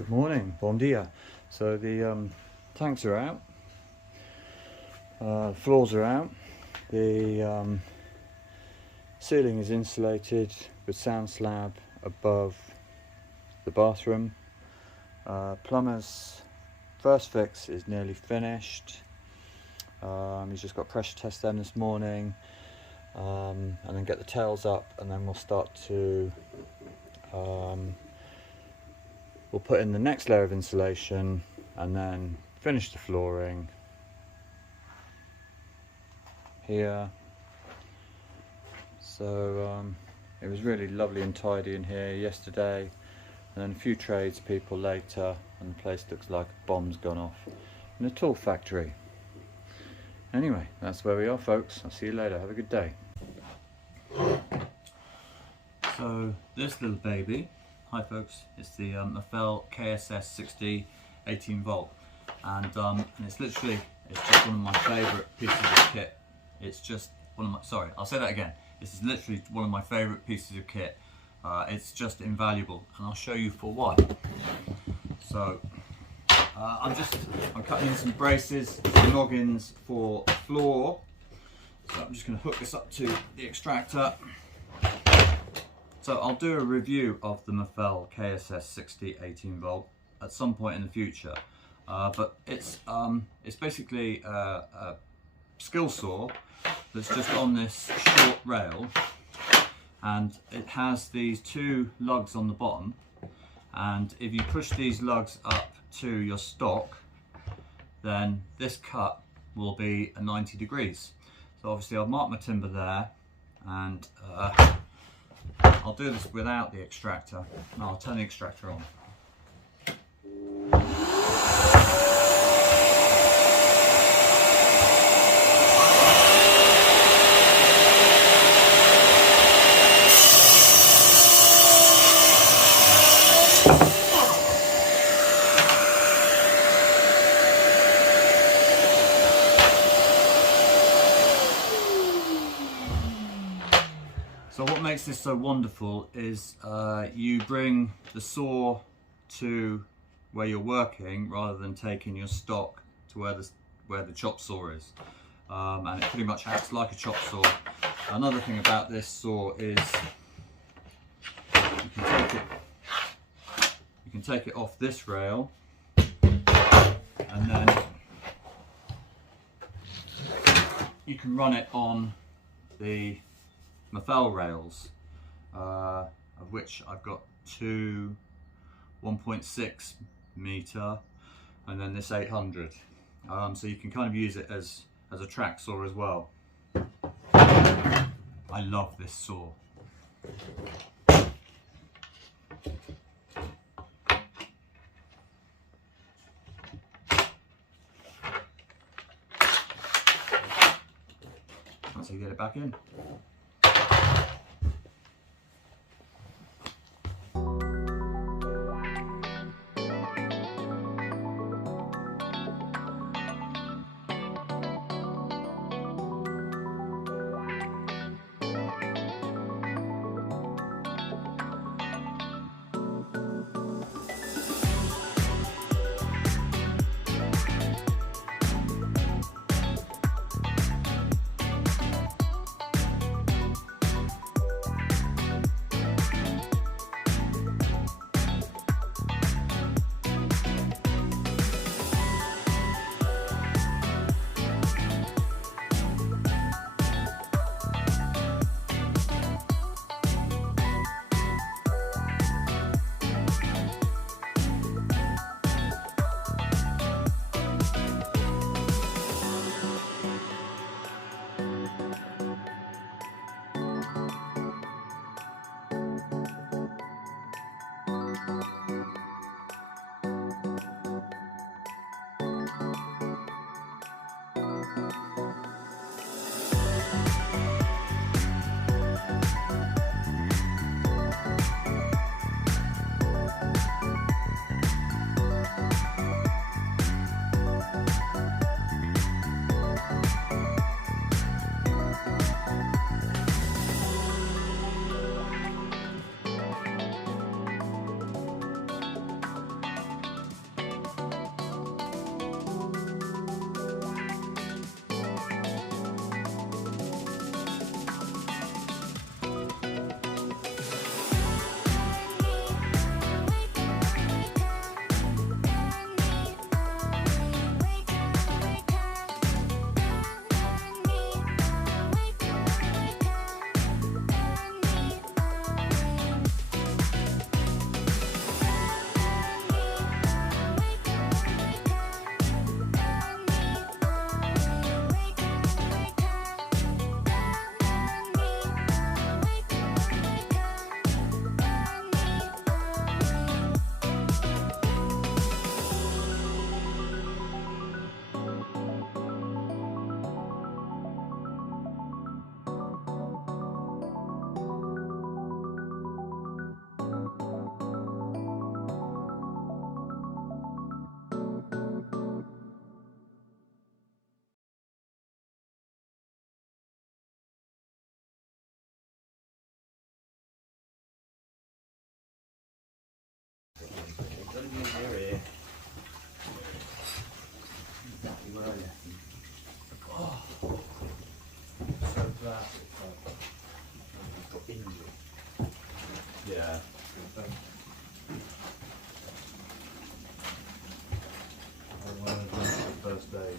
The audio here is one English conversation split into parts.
Good morning, bon dia. So the tanks are out, floors are out, the ceiling is insulated with sound slab above the bathroom. Plumber's first fix is nearly finished. He's just got pressure test them this morning, and then get the tails up, and then we'll start to we'll put in the next layer of insulation and then finish the flooring here. So it was really lovely and tidy in here yesterday, and then a few tradespeople later, and the place looks like a bomb's gone off in a tool factory. Anyway, that's where we are, folks. I'll see you later. Have a good day. So this little baby, hi folks, it's the Mafell KSS60 18 volt, and it's just one of my favourite pieces of kit. It's just one of my, sorry, I'll say that again. This is literally one of my favourite pieces of kit. It's just invaluable, and I'll show you for why. So I'm cutting in some braces, some noggins for the floor. So I'm just going to hook this up to the extractor. So I'll do a review of the Mafell KSS60 18 volt at some point in the future, but it's basically a skill saw that's just on this short rail, and it has these two lugs on the bottom, and if you push these lugs up to your stock, then this cut will be a 90 degrees. So obviously I've marked my timber there, and I'll do this without the extractor. No, I'll turn the extractor on. So what makes this so wonderful is you bring the saw to where you're working rather than taking your stock to where the chop saw is, and it pretty much acts like a chop saw. Another thing about this saw is you can take it off this rail, and then you can run it on the Mafell rails, of which I've got two 1.6 meter, and then this 800. So you can kind of use it as a track saw as well. I love this saw. Once you get it back in. that it's got injury. Yeah. I want to do the first aid.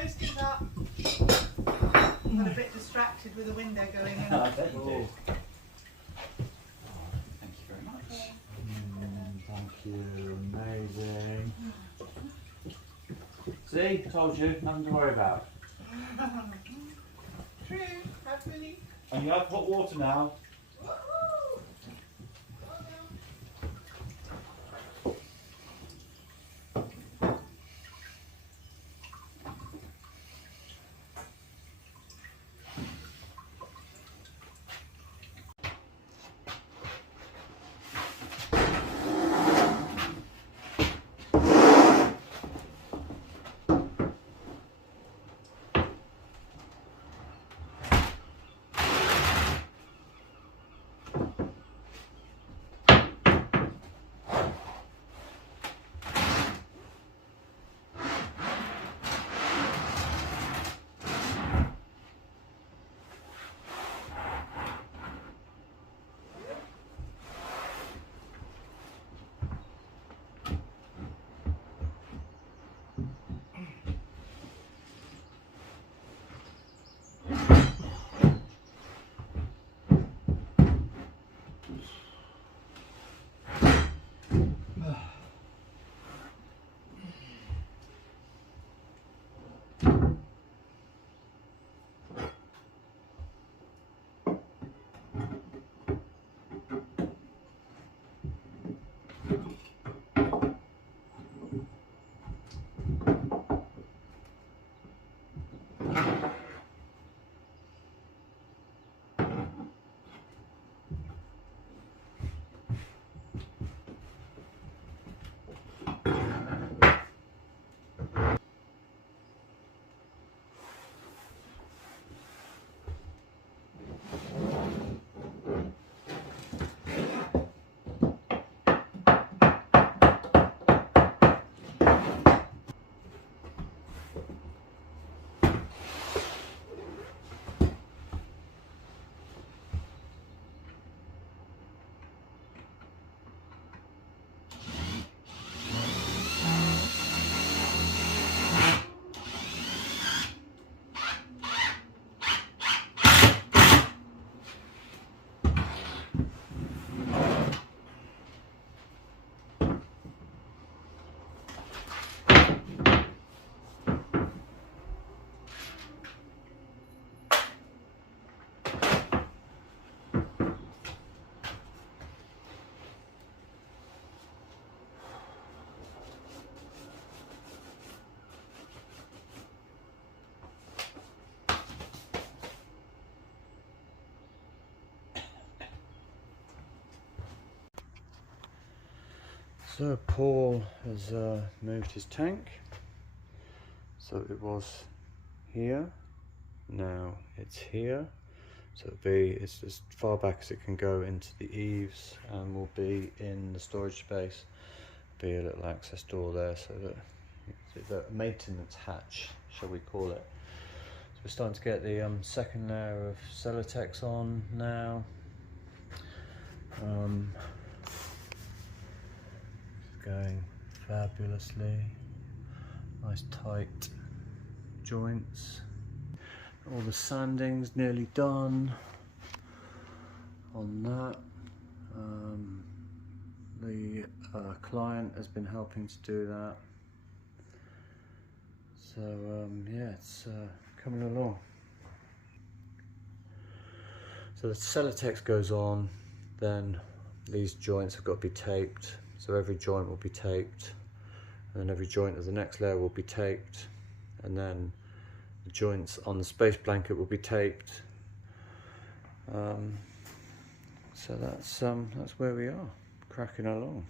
Toast is up. Got a bit distracted with the window going in. I bet you do. Thank you very much. Thank you, amazing. See, told you, nothing to worry about. True, happily. And you have hot water now. So Paul has moved his tank. So it was here, now it's here. So it's as far back as it can go into the eaves, and will be in the storage space. Be a little access door there, so that the maintenance hatch, shall we call it. we're starting to get the second layer of Celotex on now. Going fabulously. Nice tight joints. All the sanding's nearly done on that. The client has been helping to do that. So yeah, it's coming along. So the Celotex goes on, then these joints have got to be taped. So every joint will be taped, and then every joint of the next layer will be taped, and then the joints on the space blanket will be taped. So that's where we are, cracking along.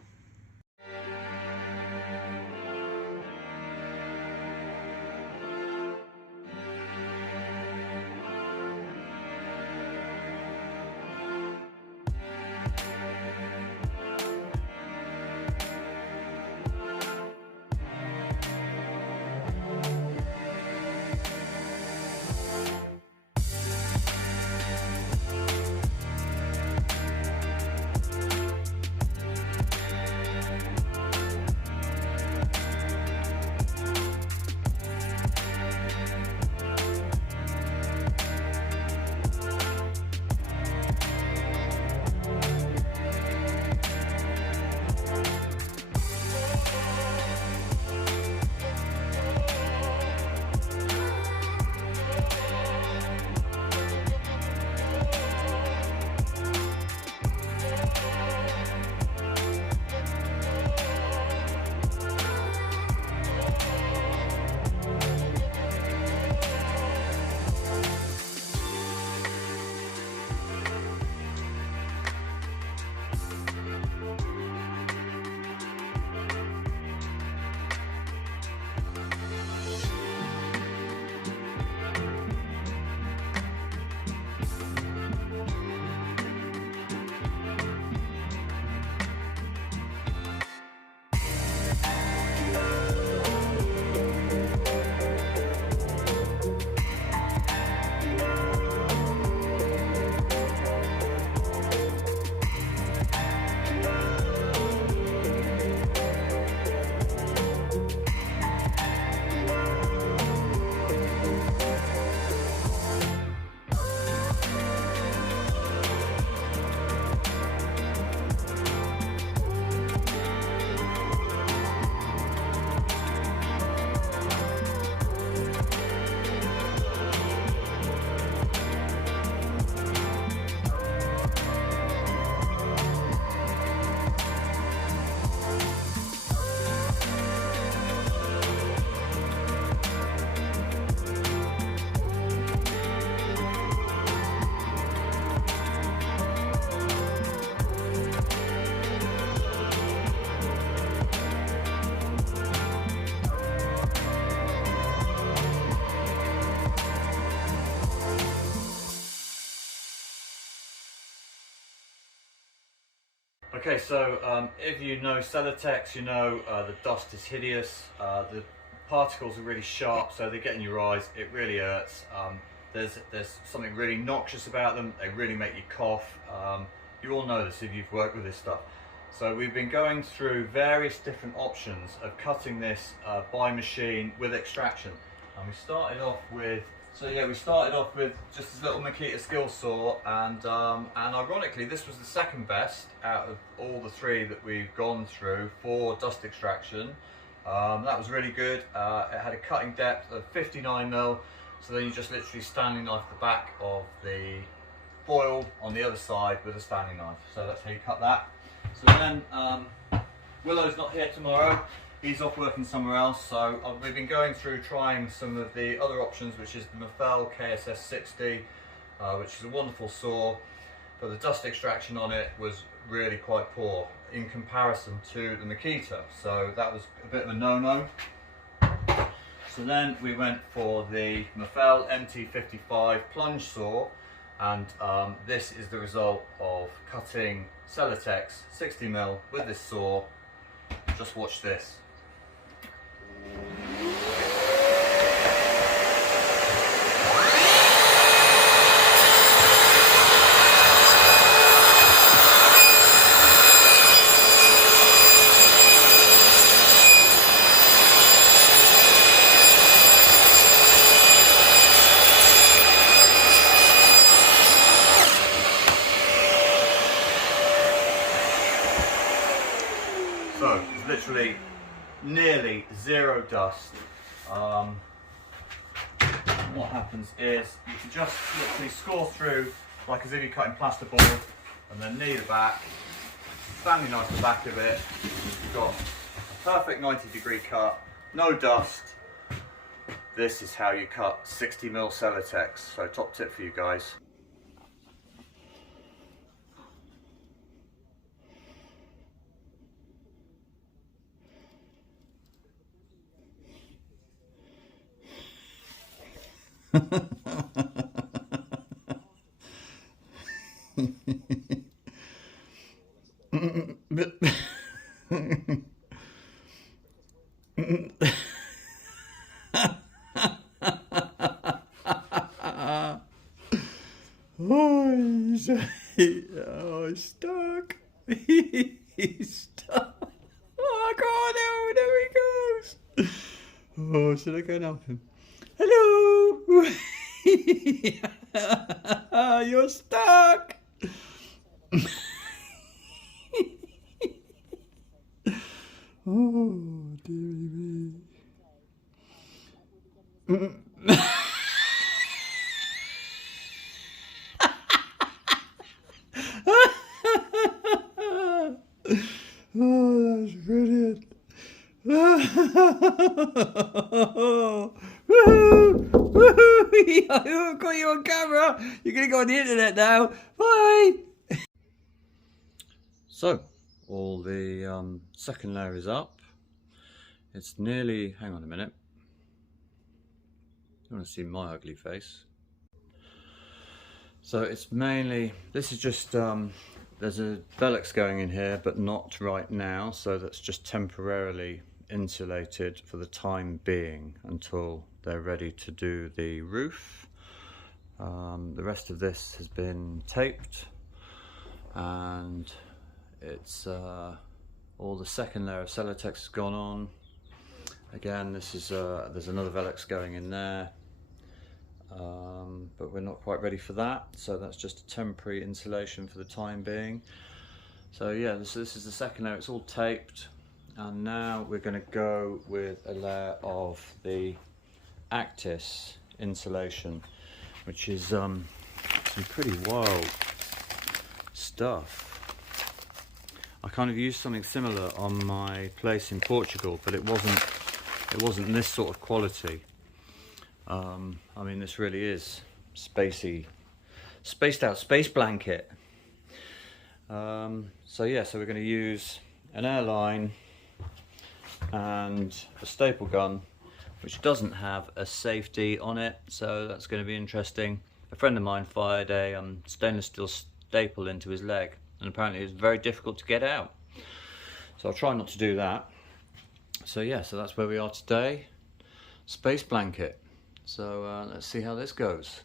Okay, so if you know Celotex, you know the dust is hideous, the particles are really sharp, so they get in your eyes, it really hurts. There's something really noxious about them, they really make you cough. You all know this if you've worked with this stuff. So we've been going through various different options of cutting this by machine with extraction. And we started off with, just this little Makita skill saw, and ironically this was the second best out of all the three that we've gone through for dust extraction. That was really good. It had a cutting depth of 59mm, so then you're just literally standing knife the back of the foil on the other side with a standing knife. So that's how you cut that. So then Willow's not here tomorrow. He's off working somewhere else, so we've been going through trying some of the other options, which is the Mafell KSS60, which is a wonderful saw, but the dust extraction on it was really quite poor in comparison to the Makita, so that was a bit of a no-no. So then we went for the Mafell MT55 plunge saw, and this is the result of cutting Celotex 60mm with this saw. Just watch this. There's literally nearly zero dust. What happens is you can just literally score through like as if you're cutting plasterboard, and then knee the back, standing nice at the back of it. You've got a perfect 90-degree cut, no dust. This is how you cut 60mm Celotex, so top tip for you guys. Oh, he's stuck. He's stuck. Oh, God, no, there he goes. Oh, should I go and help him? Hello. You're stuck. Oh, dearie me. Oh, that's brilliant. I've got you on camera. You're going to go on the internet now. Bye. So, all the second layer is up. It's nearly, hang on a minute. You want to see my ugly face. So it's mainly, this is just, there's a Velux going in here, but not right now. So that's just temporarily insulated for the time being until they're ready to do the roof. The rest of this has been taped, and it's all the second layer of Celotex has gone on. Again, this is there's another Velux going in there, but we're not quite ready for that, so that's just a temporary insulation for the time being. So yeah, this is the second layer. It's all taped, and now we're going to go with a layer of the Actis insulation, which is some pretty wild stuff. I kind of used something similar on my place in Portugal, but it wasn't this sort of quality. I mean, this really is spaced out space blanket. So yeah, so we're going to use an airline and a staple gun, which doesn't have a safety on it, so that's going to be interesting. A friend of mine fired a stainless steel staple into his leg, and apparently it's very difficult to get out. So I'll try not to do that. So yeah, so that's where we are today. Space blanket. So let's see how this goes.